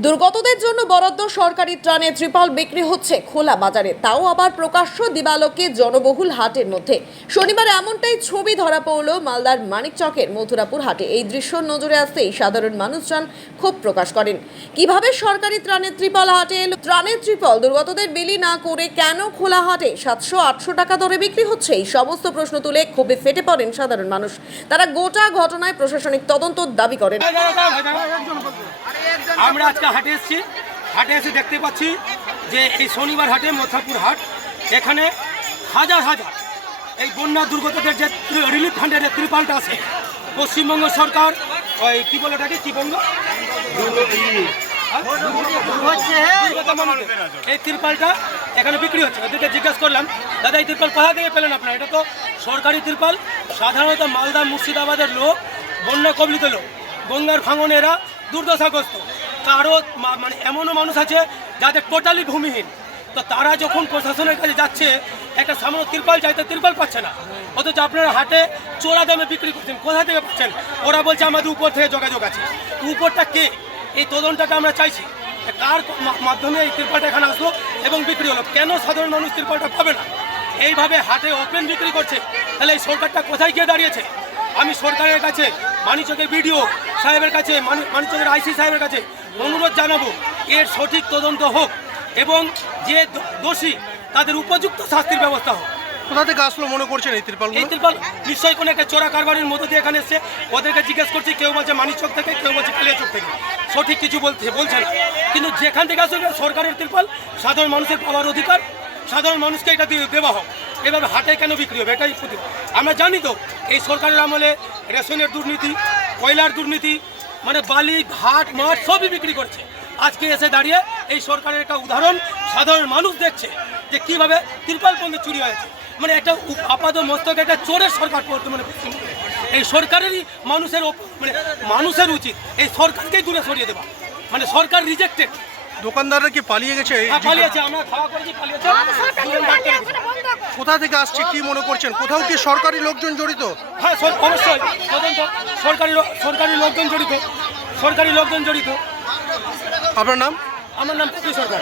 দুর্গতদের জন্য বরাদ্দ সরকারি ত্রাণে ত্রিপাল বিক্রি হচ্ছে খোলা বাজারে তাও আবার প্রকাশ্য দিবালোকে জনবহুল হাটের মধ্যে শনিবার এমনটাই ছবি ধরা পড়ল মালদার মানিকচকের মথুরাপুর হাটে এই দৃশ্য নজরে আসতেই সাধারণ মানুষজন ক্ষোভ প্রকাশ করেন কীভাবে সরকারি ত্রাণের ত্রিপল হাটে এলো ত্রাণের ত্রিপল দুর্গতদের বিলি না করে কেন খোলা হাটে সাতশো আটশো টাকা দরে বিক্রি হচ্ছে এই সমস্ত প্রশ্ন তুলে ক্ষোভে ফেটে পড়েন সাধারণ মানুষ তারা গোটা ঘটনায় প্রশাসনিক তদন্ত দাবি করেন আমরা আজকে হাটে এসেছি। হাটে এসে দেখতে পাচ্ছি যে এই শনিবার হাটে মথাপুর হাট, এখানে হাজার হাজার এই বন্যা দুর্গতদের যে রিলিফ ফান্ডের যে ত্রিপালটা আছে, পশ্চিমবঙ্গ সরকার, ওই কি বলে ওটাকে, কি বঙ্গ? হ্যাঁ? এই তিরপালটা এখানে বিক্রি হচ্ছে। ওদেরকে জিজ্ঞেস করলাম, দাদা, এই তিরপাল কোথা থেকে পেলেন আপনারা? এটা তো সরকারি তিরপাল, সাধারণত মালদা মুর্শিদাবাদের লোক, বন্যা কবলিত লোক, গঙ্গার ভাঙনেরা দুর্দশাগ্রস্ত। কারও মানে এমনও মানুষ আছে যাদের টোটালি ভূমিহীন। তো তারা যখন প্রশাসনের কাছে যাচ্ছে, একটা সামান্য তিরপাল চাইতে তিরপাল পাচ্ছে না। অথচ আপনারা হাটে চোরা দামে বিক্রি করছেন, কোথা থেকে পাচ্ছেন? ওরা বলছে আমাদের উপর থেকে যোগাযোগ আছে। উপরটা কে? এই তদন্তটা আমরা চাইছি। কার মাধ্যমে এই তিরপালটা এখানে আসলো এবং বিক্রি হলো? কেন সাধারণ মানুষ তিরপালটা পাবে না? এইভাবে হাটে ওপেন বিক্রি করছে। তাহলে এই সরকারটা কোথায় গিয়ে দাঁড়িয়েছে? আমি সরকারের কাছে মানিচকের বিডিও সাহেবের কাছে মানি- মানিচকের আইসি সাহেবের কাছে অনুরোধ জানাব এর সঠিক তদন্ত হোক এবং যে দোষী তাদের উপযুক্ত শাস্তির ব্যবস্থা হোক। কোথা থেকে আসলো মনে করছেন এই ত্রিপাল এই তিরপাল নিশ্চয়ই কোনো একটা চোরা কারবারের মধ্যে দিয়ে এখানে এসছে। ওদেরকে জিজ্ঞেস করছি কেউ বলছে মানিচক থেকে কেউ বলছে কালিয়াচক থেকে। সঠিক কিছু বলছে বলছে না। কিন্তু যেখান থেকে আসলে সরকারের তিরপাল সাধারণ মানুষের পাওয়ার অধিকার। সাধারণ মানুষকে এটা দেওয়া হোক। এভাবে হাটে কেন বিক্রি হবে? এটাই প্রতি- আমরা জানি তো, এই সরকারের আমলে রেশনের দুর্নীতি, কয়লার দুর্নীতি মানে বালি, ঘাট, মাঠ সবই বিক্রি করছে। আজকে এসে দাঁড়িয়ে এই সরকারের একটা উদাহরণ সাধারণ মানুষ দেখছে যে কীভাবে তিরপাল পর্যন্ত চুরি হয়েছে। মানে একটা আপাত মস্তক একটা চোরের সরকার বর্তমানে পশ্চিমবঙ্গে। এই সরকারেরই মানুষের মানে মানুষের উচিত। এই সরকারকেই দূরে সরিয়ে দেওয়া। মানে সরকার রিজেক্টেড দোকানদাররা কি পালিয়ে গেছে? এই পালিয়েছে আমরা খাওয়া করেছি পালিয়েছে। দুজন ডাক্তার গেছে। কোথা থেকে আসছে কি মনে করছেন? কোথাও কি সরকারি লোকজন জড়িত? হ্যাঁ অবশ্যই সরকারি সরকারি লোকজন জড়িত। সরকারি লোকজন জড়িত। আপনার নাম? আমার নাম সরকার।